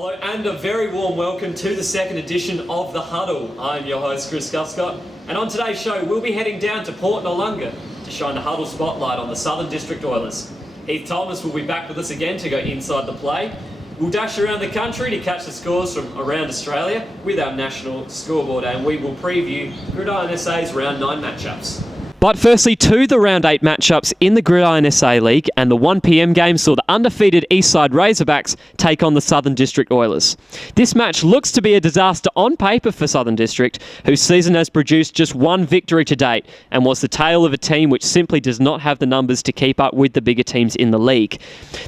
Hello and a very warm welcome to the second edition of The Huddle. I'm your host Chris Guscott, and on today's show we'll be heading down to Port Noarlunga to shine the Huddle spotlight on the Southern District Oilers. Heath Thomas will be back with us again to go inside the play. We'll dash around the country to catch the scores from around Australia with our national scoreboard, and we will preview Gridiron SA's Round 9 matchups. But firstly, to the Round 8 matchups in the Gridiron SA League, and the 1pm game saw the undefeated Eastside Razorbacks take on the Southern District Oilers. This match looks to be a disaster on paper for Southern District, whose season has produced just one victory to date, and was the tale of a team which simply does not have the numbers to keep up with the bigger teams in the league.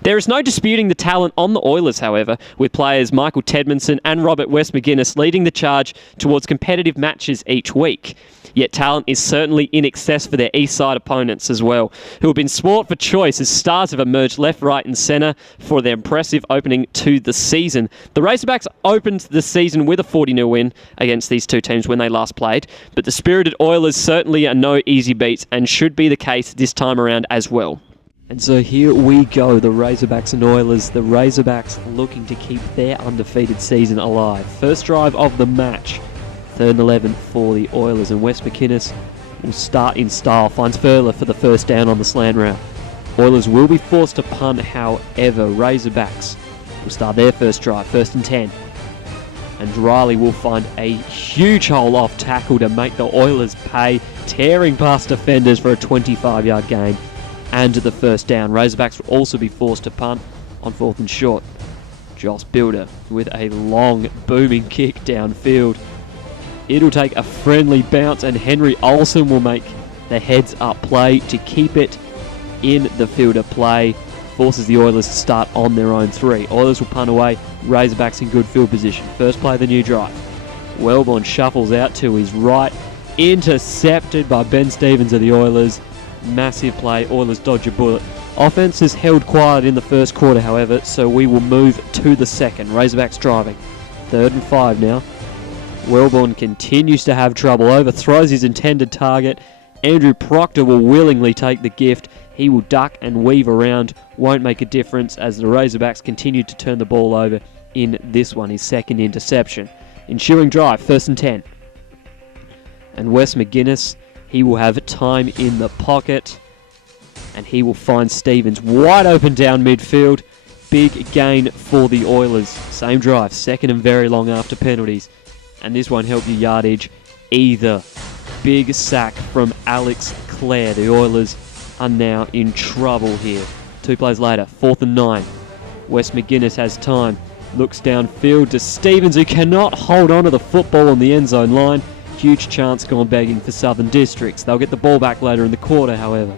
There is no disputing the talent on the Oilers, however, with players Michael Tedmanson and Robert West McGuinness leading the charge towards competitive matches each week. Yet talent is certainly in excess for their east side opponents as well, who have been sport for choice as stars have emerged left, right and centre for their impressive opening to the season. The Razorbacks opened the season with a 40-0 win against these two teams when they last played, but the spirited Oilers certainly are no easy beats and should be the case this time around as well. And so here we go, the Razorbacks and Oilers. The Razorbacks looking to keep their undefeated season alive. First drive of the match. 3rd and 11 for the Oilers, and West McInnes will start in style, finds Furler for the first down on the slant route. Oilers will be forced to punt, however. Razorbacks will start their first drive, 1st and 10. And Riley will find a huge hole off tackle to make the Oilers pay, tearing past defenders for a 25-yard gain and the first down. Razorbacks will also be forced to punt on 4th and short. Joss Builder with a long, booming kick downfield. It'll take a friendly bounce, and Henry Olsen will make the heads-up play to keep it in the field of play. Forces the Oilers to start on their own 3. Oilers will punt away, Razorbacks in good field position. First play of the new drive. Wellborn shuffles out to his right, intercepted by Ben Stevens of the Oilers. Massive play, Oilers dodge a bullet. Offense is held quiet in the first quarter, however, so we will move to the second. Razorbacks driving. 3rd and 5 now. Wellborn continues to have trouble, overthrows his intended target. Andrew Proctor will willingly take the gift. He will duck and weave around, won't make a difference as the Razorbacks continue to turn the ball over in this one, his second interception. Ensuing drive, 1st and 10. And Wes McGuinness, he will have time in the pocket, and he will find Stevens wide open down midfield. Big gain for the Oilers. Same drive, 2nd and very long after penalties. And this won't help your yardage either. Big sack from Alex Clare. The Oilers are now in trouble here. 2 plays later, 4th and 9. West McGuinness has time. Looks downfield to Stevens, who cannot hold on to the football on the end zone line. Huge chance gone begging for Southern Districts. They'll get the ball back later in the quarter, however.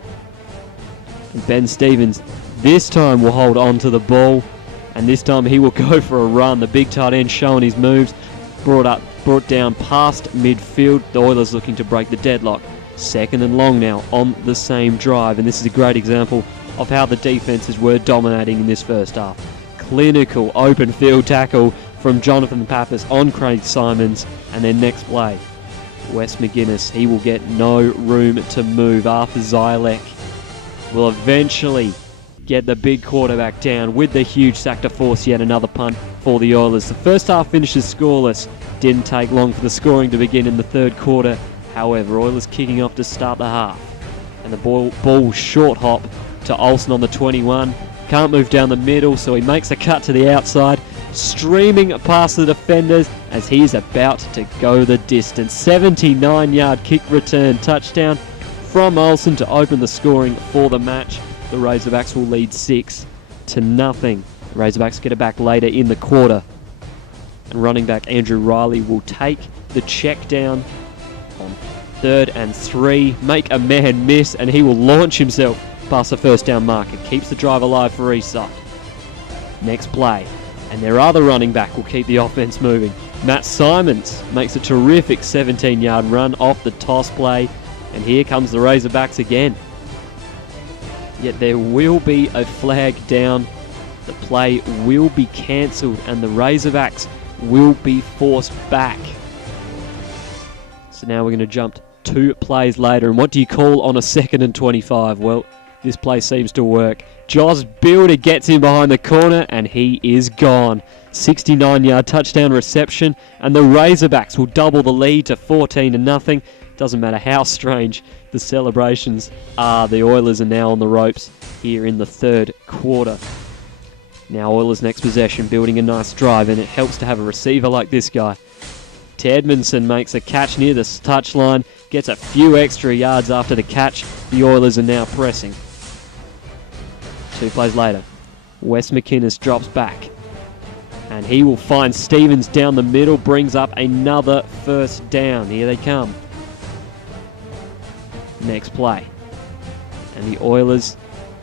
And Ben Stevens this time will hold on to the ball. And this time he will go for a run. The big tight end showing his moves. Brought down past midfield. The Oilers looking to break the deadlock. 2nd and long now on the same drive, and this is a great example of how the defenses were dominating in this first half. Clinical open field tackle from Jonathan Pappas on Craig Simons, and then next play, Wes McGuinness, he will get no room to move. Arthur Zylek will eventually get the big quarterback down with the huge sack to force yet another punt for the Oilers. The first half finishes scoreless. Didn't take long for the scoring to begin in the 3rd quarter. However, Oilers kicking off to start the half. And the ball short hop to Olsen on the 21. Can't move down the middle, so he makes a cut to the outside, streaming past the defenders as he's about to go the distance. 79-yard kick return touchdown from Olsen to open the scoring for the match. The Razorbacks will lead 6-0. The Razorbacks get it back later in the quarter. And running back Andrew Riley will take the check down on 3rd and 3, make a man miss, and he will launch himself past the first down marker. Keeps the drive alive for Eastside. Next play, and their other running back will keep the offense moving. Matt Simons makes a terrific 17-yard run off the toss play, and here comes the Razorbacks again. Yet there will be a flag down. The play will be cancelled, and the Razorbacks will be forced back. So now we're going to jump 2 plays later, and what do you call on a 2nd and 25? Well, This play seems to work. Josh Builder gets in behind the corner and he is gone. 69-yard touchdown reception, and the Razorbacks will double the lead to 14-0. Doesn't matter how strange the celebrations are, the Oilers are now on the ropes here in the third quarter. Now Oilers' next possession, building a nice drive, and it helps to have a receiver like this guy. Tedmondson makes a catch near the touchline, gets a few extra yards after the catch. The Oilers are now pressing. 2 plays later, Wes McInnes drops back, and he will find Stevens down the middle, brings up another first down. Here they come. Next play. And the Oilers,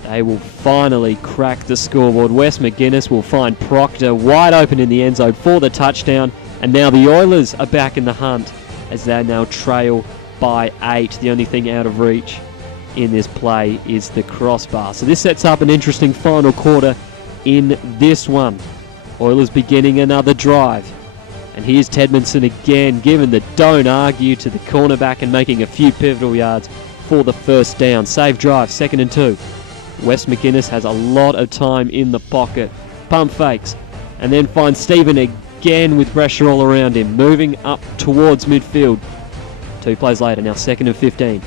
they will finally crack the scoreboard. Wes McInnes will find Proctor wide open in the end zone for the touchdown. And now the Oilers are back in the hunt as they now trail by 8. The only thing out of reach in this play is the crossbar. So this sets up an interesting final quarter in this one. Oilers beginning another drive. And here's Tedmondson again, giving the don't argue to the cornerback and making a few pivotal yards for the first down. Save drive, 2nd and 2. Wes McInnes has a lot of time in the pocket. Pump fakes, and then finds Stephen again with pressure all around him, moving up towards midfield. 2 plays later, now 2nd and 15.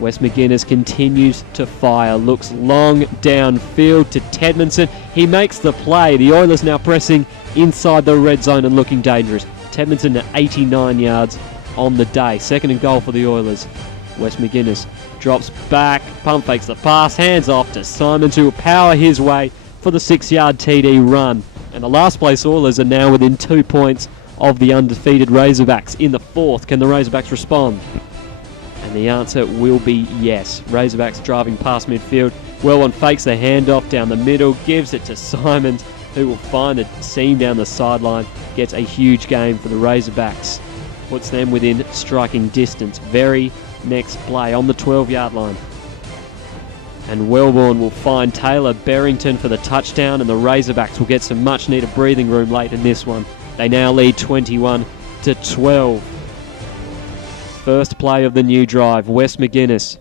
Wes McInnes continues to fire, looks long downfield to Tedmondson. He makes the play. The Oilers now pressing inside the red zone and looking dangerous. Tedmondson at 89 yards on the day. 2nd and goal for the Oilers. Wes McInnes drops back, pump fakes the pass, hands off to Simons, who will power his way for the 6-yard TD run. And the last place Oilers are now within 2 points of the undefeated Razorbacks in the fourth. Can the Razorbacks respond? And the answer will be yes. Razorbacks driving past midfield. Wellborn fakes the handoff down the middle, gives it to Simons, who will find the seam down the sideline. Gets a huge gain for the Razorbacks. Puts them within striking distance. Very next play on the 12-yard line. And Wellborn will find Taylor Berrington for the touchdown, and the Razorbacks will get some much-needed breathing room late in this one. They now lead 21-12. First play of the new drive, Wes McInnes.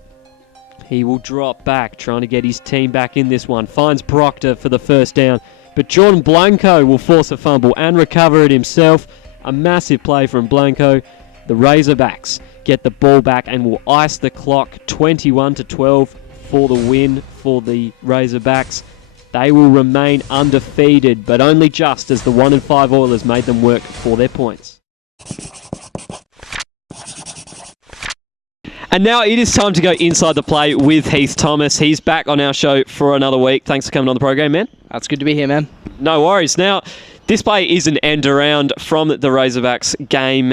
He will drop back, trying to get his team back in this one. Finds Proctor for the first down, but Jordan Blanco will force a fumble and recover it himself. A massive play from Blanco. The Razorbacks get the ball back and will ice the clock. 21-12 for the win for the Razorbacks. They will remain undefeated, but only just, as the 1-5 Oilers made them work for their points. And now it is time to go inside the play with Heath Thomas. He's back on our show for another week. Thanks for coming on the program, man. It's good to be here, man. No worries. Now, this play is an end around from the Razorbacks game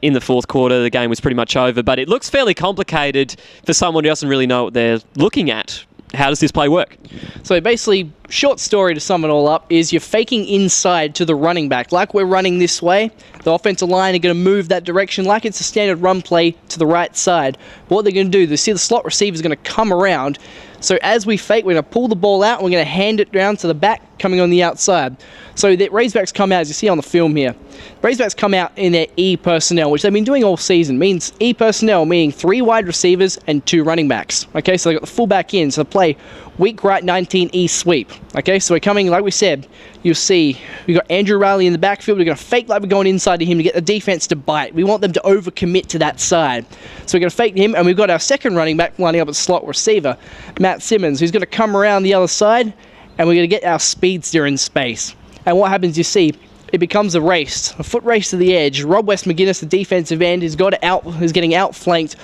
in the fourth quarter. The game was pretty much over, but it looks fairly complicated for someone who doesn't really know what they're looking at. How does this play work? So basically, short story to sum it all up is you're faking inside to the running back. Like we're running this way, the offensive line are going to move that direction like it's a standard run play to the right side. What they're going to do, they see the slot receiver is going to come around. So as we fake, we're going to pull the ball out and we're going to hand it down to the back coming on the outside. So the Razorbacks come out, as you see on the film here. Razorbacks come out in their E personnel, which they've been doing all season. Means E personnel meaning 3 wide receivers and 2 running backs. Okay, so they got the fullback in, so they play weak right 19 E sweep. Okay, so we're coming, like we said, you'll see we got Andrew Riley in the backfield. We're going to fake like we're going inside to him to get the defense to bite. We want them to overcommit to that side. So we're going to fake him, and we've got our second running back lining up at slot receiver, Matt Simmons, who's going to come around the other side, and we're going to get our speedster in space. And what happens, you see, it becomes a race, a foot race to the edge. Rob West McInnes, the defensive end, is getting outflanked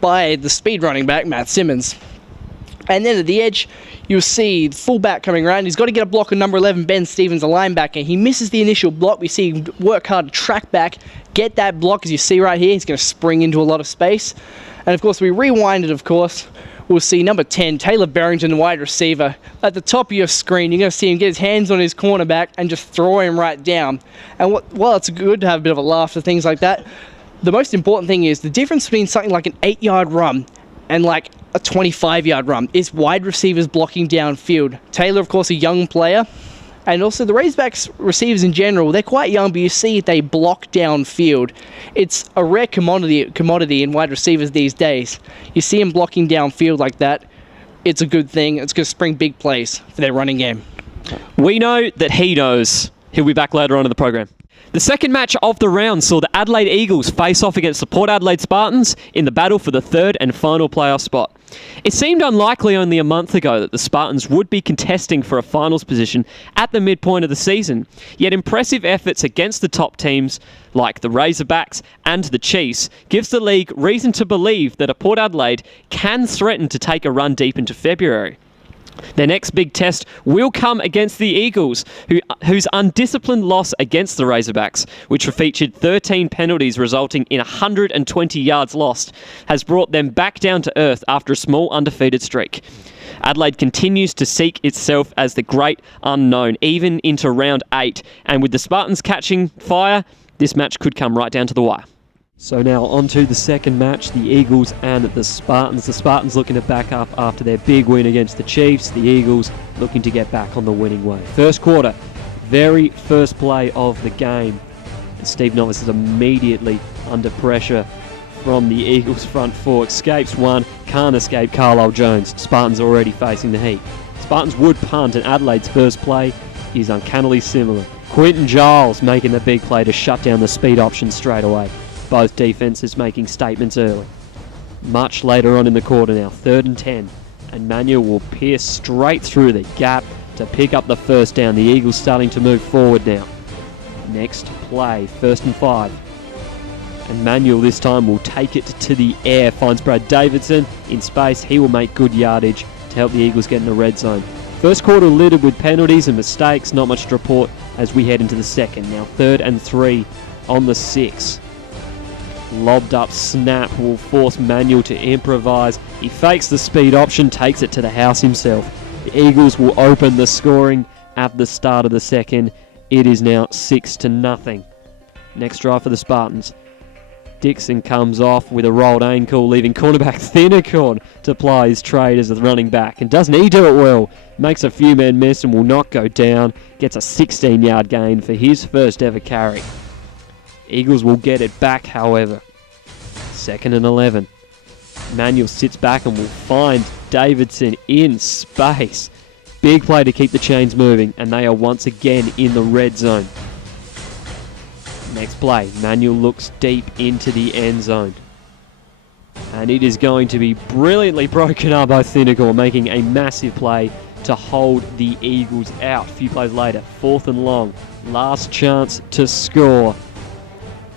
by the speed running back, Matt Simmons. And then at the edge, you'll see the fullback coming around. He's got to get a block on number 11, Ben Stevens, a linebacker. He misses the initial block. We see him work hard to track back, get that block, as you see right here. He's going to spring into a lot of space. And, of course, we rewind it, of course. We'll see number 10, Taylor Berrington, the wide receiver. At the top of your screen, you're going to see him get his hands on his cornerback and just throw him right down. And while it's good to have a bit of a laugh at things like that, the most important thing is the difference between something like an 8-yard run and like a 25-yard run is wide receivers blocking downfield. Taylor, of course, a young player. And also the Razorbacks receivers in general, they're quite young, but you see they block downfield. It's a rare commodity in wide receivers these days. You see them blocking downfield like that. it's a good thing. It's going to spring big plays for their running game. We know that he knows. He'll be back later on in the program. The second match of the round saw the Adelaide Eagles face off against the Port Adelaide Spartans in the battle for the third and final playoff spot. It seemed unlikely only a month ago that the Spartans would be contesting for a finals position at the midpoint of the season, yet impressive efforts against the top teams like the Razorbacks and the Chiefs gives the league reason to believe that a Port Adelaide can threaten to take a run deep into February. Their next big test will come against the Eagles, whose undisciplined loss against the Razorbacks, which featured 13 penalties resulting in 120 yards lost, has brought them back down to earth after a small undefeated streak. Adelaide continues to seek itself as the great unknown, even into round 8, and with the Spartans catching fire, this match could come right down to the wire. So now on to the second match, the Eagles and the Spartans. The Spartans looking to back up after their big win against the Chiefs. The Eagles looking to get back on the winning way. First quarter, very first play of the game. And Steve Novice is immediately under pressure from the Eagles front four. Escapes one, can't escape Carlisle Jones. Spartans already facing the heat. Spartans would punt, and Adelaide's first play is uncannily similar. Quinton Giles making the big play to shut down the speed option straight away. Both defences making statements early. Much later on in the quarter now, 3rd and 10, and Manuel will pierce straight through the gap to pick up the first down. The Eagles starting to move forward now. Next play, 1st and 5. And Manuel this time will take it to the air, finds Brad Davidson in space. He will make good yardage to help the Eagles get in the red zone. First quarter littered with penalties and mistakes, not much to report as we head into the second. Now 3rd and 3 on the 6. Lobbed up snap will force Manuel to improvise. He fakes the speed option, takes it to the house himself. The Eagles will open the scoring at the start of the second. It is now 6-0. Next drive for the Spartans. Dixon comes off with a rolled ankle, leaving cornerback Thinnercorn to ply his trade as a running back. And doesn't he do it well? Makes a few men miss and will not go down. Gets a 16-yard gain for his first ever carry. Eagles will get it back, however. 2nd and 11. Manuel sits back and will find Davidson in space. Big play to keep the chains moving, and they are once again in the red zone. Next play, Manuel looks deep into the end zone. And it is going to be brilliantly broken up by Thinnercorn, making a massive play to hold the Eagles out. A few plays later, 4th and long. Last chance to score.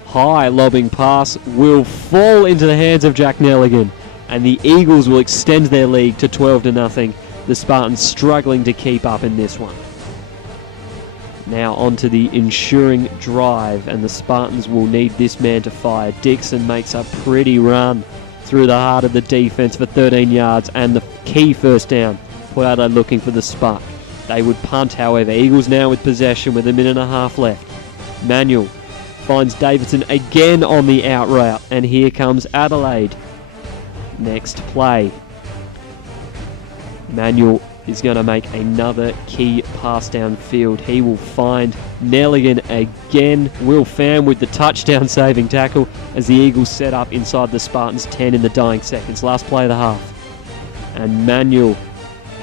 High lobbing pass will fall into the hands of Jack Nelligan, and the Eagles will extend their lead to 12-0. The Spartans struggling to keep up in this one. Now onto the ensuring drive, and the Spartans will need this man to fire. Dixon makes a pretty run through the heart of the defense for 13 yards and the key first down. Port Adelaide looking for the spark. They would punt, however. Eagles now with possession with 1.5 minutes left. Manuel finds Davidson again on the out route, and here comes Adelaide. Next play. Manuel is going to make another key pass downfield. He will find Nelligan again. Will Pham with the touchdown saving tackle as the Eagles set up inside the Spartans 10 in the dying seconds. Last play of the half. And Manuel,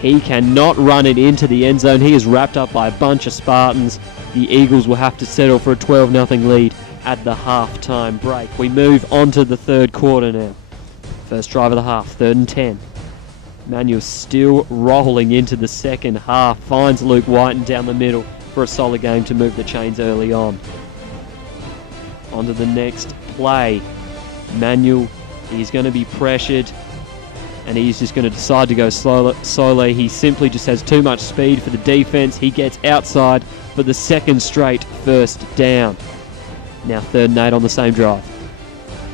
he cannot run it into the end zone. He is wrapped up by a bunch of Spartans. The Eagles will have to settle for a 12-0 lead at the half-time break. We move on to the third quarter now. First drive of the half, 3rd and 10. Manuel still rolling into the second half. Finds Luke Whiten down the middle for a solid game to move the chains early on. On to the next play. Manuel, he's going to be pressured, and he's just going to decide to go solo. He simply just has too much speed for the defense. He gets outside for the second straight first down. Now 3rd and 8 on the same drive.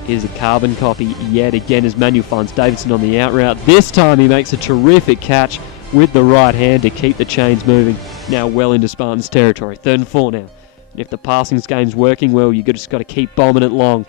Here's a carbon copy yet again as Manuel finds Davidson on the out route. This time he makes a terrific catch with the right hand to keep the chains moving. Now well into Spartans territory. 3rd and 4 now. And if the passing game's working well, you just got to keep bombing it long.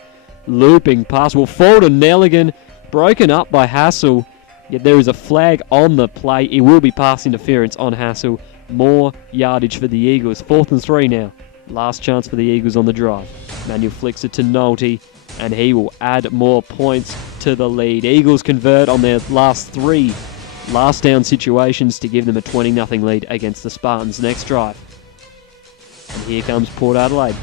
Looping pass will fall to Nelligan. Broken up by Hassel. Yet there is a flag on the play. It will be pass interference on Hassel. More yardage for the Eagles. 4th and 3 now. Last chance for the Eagles on the drive. Manuel flicks it to Nolte, and he will add more points to the lead. Eagles convert on their last 3 last down situations to give them a 20-0 lead against the Spartans next drive. And here comes Port Adelaide.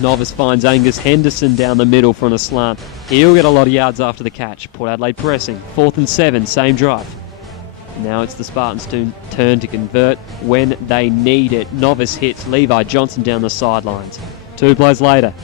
Novice finds Angus Henderson down the middle from a slant. He'll get a lot of yards after the catch. Port Adelaide pressing. 4th and 7, same drive. Now it's the Spartans' turn to convert when they need it. Novice hits Levi Johnson down the sidelines. 2 plays later,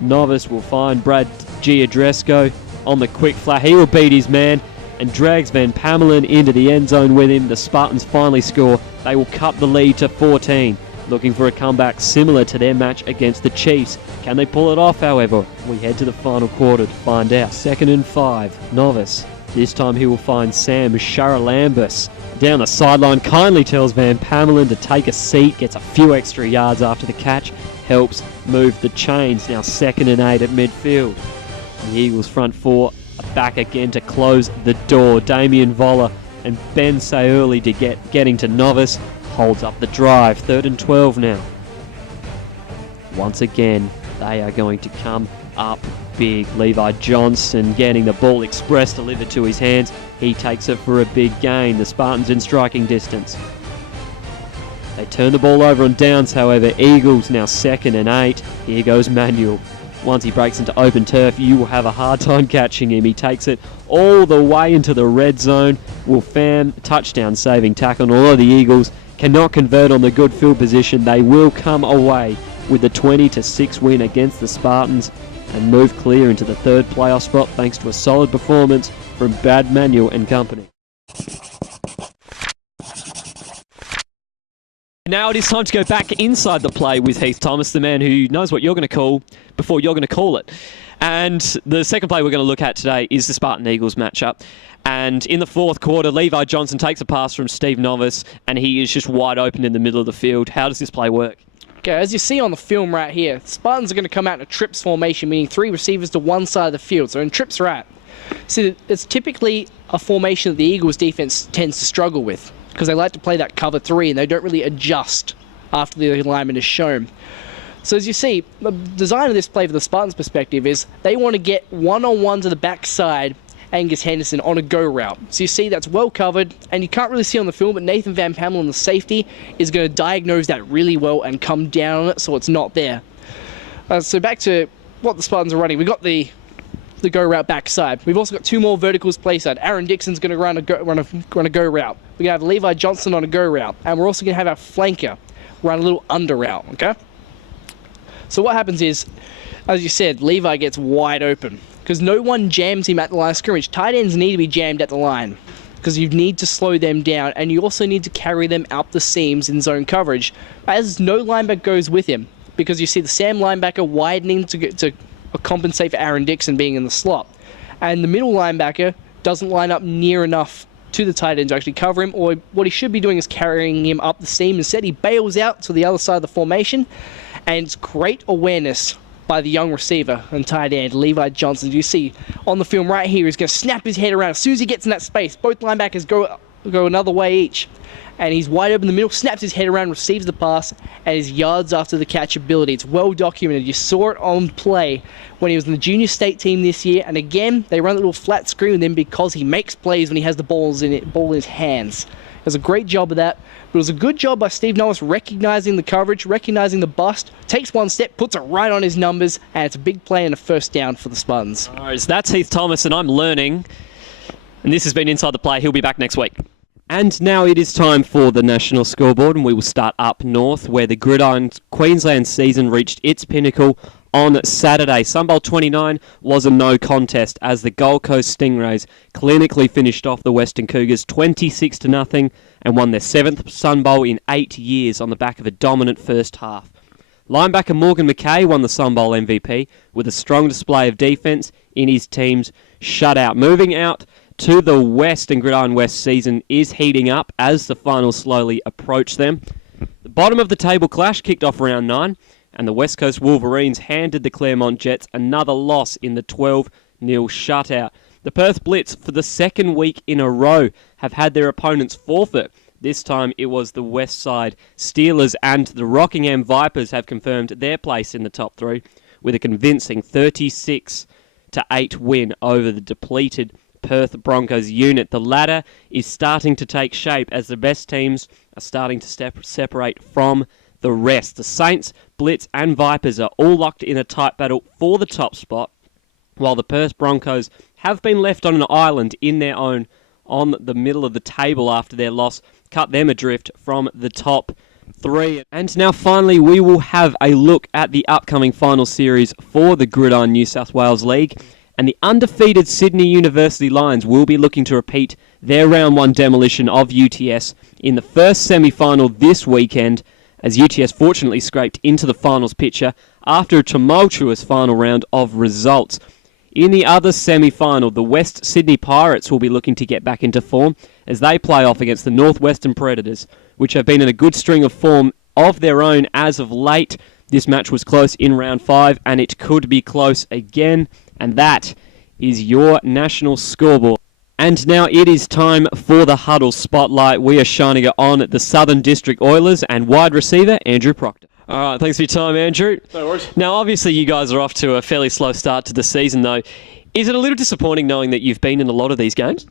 Novice will find Brad Giadresco on the quick flat. He will beat his man and drags Van Pamelen into the end zone with him. The Spartans finally score. They will cut the lead to 14. Looking for a comeback similar to their match against the Chiefs. Can they pull it off, however? We head to the final quarter to find out. 2nd and 5, Novice. This time he will find Sam Charalambus down the sideline. Kindly tells Van Pamelen to take a seat. Gets a few extra yards after the catch. Helps move the chains. Now 2nd and 8 at midfield. The Eagles front 4 are back again to close the door. Damien Voller and Ben Sayurli to getting to Novice. Holds up the drive. 3rd and 12 now. Once again, they are going to come up big. Levi Johnson getting the ball express delivered to his hands. He takes it for a big gain. The Spartans in striking distance. They turn the ball over on downs, however. Eagles now 2nd and 8. Here goes Manuel. Once he breaks into open turf, you will have a hard time catching him. He takes it all the way into the red zone. Will fan touchdown saving tackle. Although the Eagles cannot convert on the good field position, they will come away with the 20-6 win against the Spartans and move clear into the 3rd playoff spot thanks to a solid performance from Brad Manuel and company. Now it is time to go back inside the play with Heath Thomas, the man who knows what you're going to call before you're going to call it. And the second play we're going to look at today is the Spartan-Eagles matchup. And in the 4th quarter, Levi Johnson takes a pass from Steve Novice, and he is just wide open in the middle of the field. How does this play work? Okay, as you see on the film right here, Spartans are going to come out in a trips formation, meaning 3 receivers to one side of the field. So in trips right. So it's typically a formation that the Eagles defense tends to struggle with because they like to play that cover 3 and they don't really adjust after the alignment is shown. So as you see, the design of this play from the Spartans' perspective is they want to get one-on-one to the backside Angus Henderson on a go route. So you see that's well covered, and you can't really see on the film, but Nathan Van Pamelen, the safety, is going to diagnose that really well and come down on it so it's not there. So back to what the Spartans are running. We've got the go route backside. We've also got 2 more verticals play side. Aaron Dixon's going to run a go route. We're going to have Levi Johnson on a go route, and we're also going to have our flanker run a little under route, okay? So what happens is, as you said, Levi gets wide open because no one jams him at the line of scrimmage. Tight ends need to be jammed at the line because you need to slow them down, and you also need to carry them out the seams in zone coverage, as no linebacker goes with him because you see the Sam linebacker widening to compensate for Aaron Dixon being in the slot, and the middle linebacker doesn't line up near enough to the tight end to actually cover him, or what he should be doing is carrying him up the seam. Instead, he bails out to the other side of the formation, and it's great awareness by the young receiver and tight end, Levi Johnson. You see on the film right here, he's going to snap his head around. As soon as he gets in that space, both linebackers go another way each. And he's wide open in the middle, snaps his head around, receives the pass, and his yards after the catch ability. It's well documented. You saw it on play when he was in the junior state team this year. And again, they run a little flat screen with him because he makes plays when he has the ball in his hands. It was a great job of that. But it was a good job by Steve Novice recognizing the coverage, recognizing the bust, takes one step, puts it right on his numbers, and it's a big play and a first down for the Spartans. All right, so that's Heath Thomas, and I'm learning. And this has been Inside the Play. He'll be back next week. And now it is time for the national scoreboard, and we will start up north, where the Gridiron Queensland season reached its pinnacle on Saturday. Sunbowl 29 was a no contest as the Gold Coast Stingrays clinically finished off the Western Cougars 26-0 and won their 7th Sunbowl in 8 years on the back of a dominant first half. Linebacker Morgan McKay won the Sunbowl MVP with a strong display of defence in his team's shutout. Moving out to the West, and Gridiron West season is heating up as the finals slowly approach them. The bottom of the table clash kicked off round 9, and the West Coast Wolverines handed the Claremont Jets another loss in the 12-0 shutout. The Perth Blitz, for the second week in a row, have had their opponents forfeit. This time it was the West Side Steelers, and the Rockingham Vipers have confirmed their place in the top 3 with a convincing 36-8 win over the depleted Perth Broncos unit. The ladder is starting to take shape as the best teams are starting to separate from the rest. The Saints, Blitz and Vipers are all locked in a tight battle for the top spot, while the Perth Broncos have been left on an island in their own on the middle of the table after their loss cut them adrift from the top 3. And now finally we will have a look at the upcoming final series for the Gridiron New South Wales League, and the undefeated Sydney University Lions will be looking to repeat their round 1 demolition of UTS in the first semi-final this weekend, as UTS fortunately scraped into the finals picture after a tumultuous final round of results. In the other semi-final, the West Sydney Pirates will be looking to get back into form as they play off against the Northwestern Predators, which have been in a good string of form of their own as of late. This match was close in round 5 and it could be close again, and that is your national scoreboard. And now it is time for the Huddle Spotlight. We are shining it on the Southern District Oilers and wide receiver Andrew Proctor. All right, thanks for your time, Andrew. No worries. Now, obviously, you guys are off to a fairly slow start to the season, though. Is it a little disappointing knowing that you've been in a lot of these games?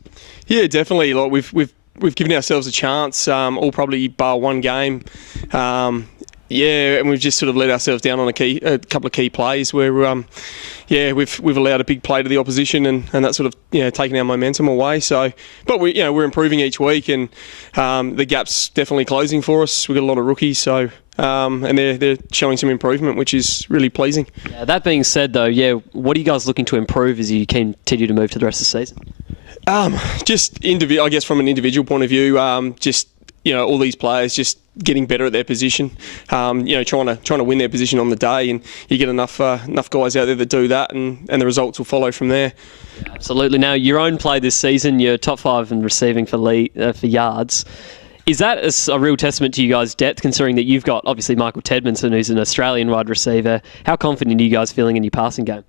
Yeah, definitely. Like we've given ourselves a chance, all probably bar one game. Yeah, and we've just sort of let ourselves down on a couple of key plays where, we've allowed a big play to the opposition and that sort of taken our momentum away. So, but we're improving each week, and the gap's definitely closing for us. We've got a lot of rookies, so. And they're showing some improvement, which is really pleasing. Yeah, that being said, though, what are you guys looking to improve as you continue to move to the rest of the season? Just I guess from an individual point of view, all these players just getting better at their position, trying to win their position on the day, and you get enough guys out there that do that, and the results will follow from there. Yeah, absolutely. Now, your own play this season, you're top 5 in receiving for yards. Is that a real testament to you guys' depth, considering that you've got, obviously, Michael Tedmanson, who's an Australian wide receiver? How confident are you guys feeling in your passing game?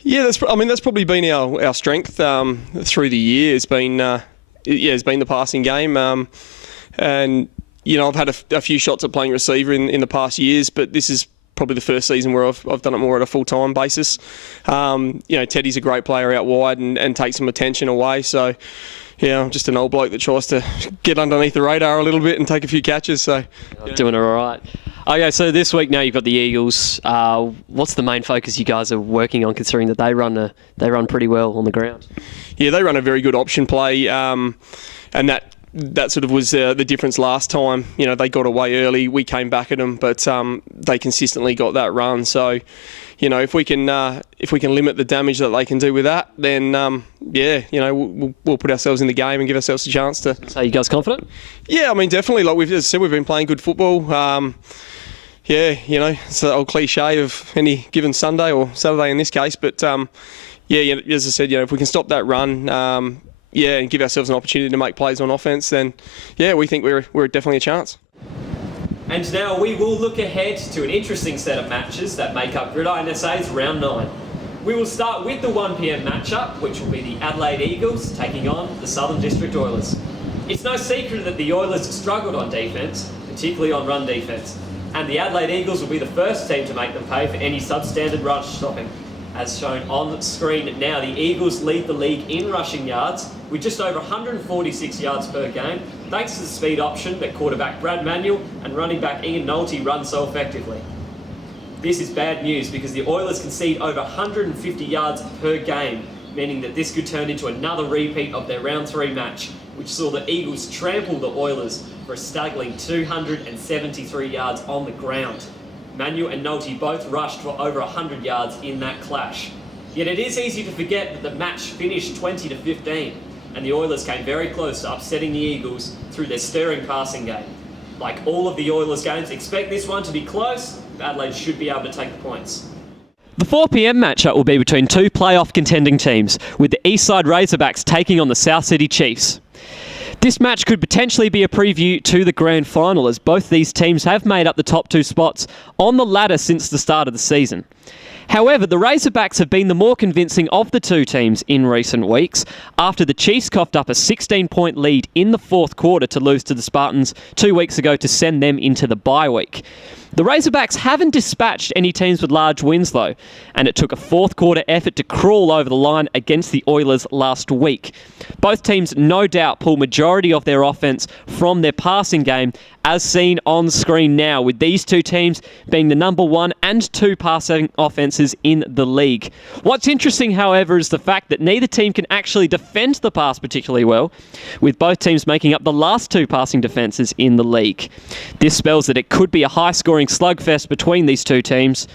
Yeah, that's probably been our strength through the year. It's been the passing game, and I've had a few shots at playing receiver in the past years, but this is probably the first season where I've done it more at a full-time basis. Teddy's a great player out wide and takes some attention away, so. Yeah, I'm just an old bloke that tries to get underneath the radar a little bit and take a few catches. So, doing it all right. Okay, so this week now you've got the Eagles. What's the main focus you guys are working on, considering that they run pretty well on the ground? Yeah, they run a very good option play, and that sort of was the difference last time. They got away early. We came back at them, but they consistently got that run. So. If we can limit the damage that they can do with that, then we'll put ourselves in the game and give ourselves a chance to. So, you guys confident? Yeah, definitely. Like we've said, we've been playing good football. It's the old cliche of any given Sunday or Saturday in this case. But as I said, if we can stop that run, and give ourselves an opportunity to make plays on offense, then we think we're definitely a chance. And now we will look ahead to an interesting set of matches that make up Gridiron SA's Round 9. We will start with the 1 PM matchup, which will be the Adelaide Eagles taking on the Southern District Oilers. It's no secret that the Oilers struggled on defence, particularly on run defence, and the Adelaide Eagles will be the first team to make them pay for any substandard rush stopping. As shown on screen now, the Eagles lead the league in rushing yards with just over 146 yards per game, thanks to the speed option that quarterback Brad Manuel and running back Ian Nolte run so effectively. This is bad news because the Oilers concede over 150 yards per game, meaning that this could turn into another repeat of their Round 3 match, which saw the Eagles trample the Oilers for a staggering 273 yards on the ground. Manuel and Nolte both rushed for over 100 yards in that clash. Yet it is easy to forget that the match finished 20-15, and the Oilers came very close to upsetting the Eagles through their stirring passing game. Like all of the Oilers games, expect this one to be close. Adelaide should be able to take the points. The 4 PM matchup will be between two playoff contending teams, with the Eastside Razorbacks taking on the South City Chiefs. This match could potentially be a preview to the grand final, as both these teams have made up the top 2 spots on the ladder since the start of the season. However, the Razorbacks have been the more convincing of the two teams in recent weeks, after the Chiefs coughed up a 16-point lead in the 4th quarter to lose to the Spartans 2 weeks ago to send them into the bye week. The Razorbacks haven't dispatched any teams with large wins though, and it took a fourth quarter effort to crawl over the line against the Oilers last week. Both teams no doubt pull majority of their offense from their passing game, as seen on screen now, with these two teams being the number 1 and 2 passing offenses in the league. What's interesting, however, is the fact that neither team can actually defend the pass particularly well, with both teams making up the last 2 passing defenses in the league. This spells that it could be a high-scoring slugfest between these two teams.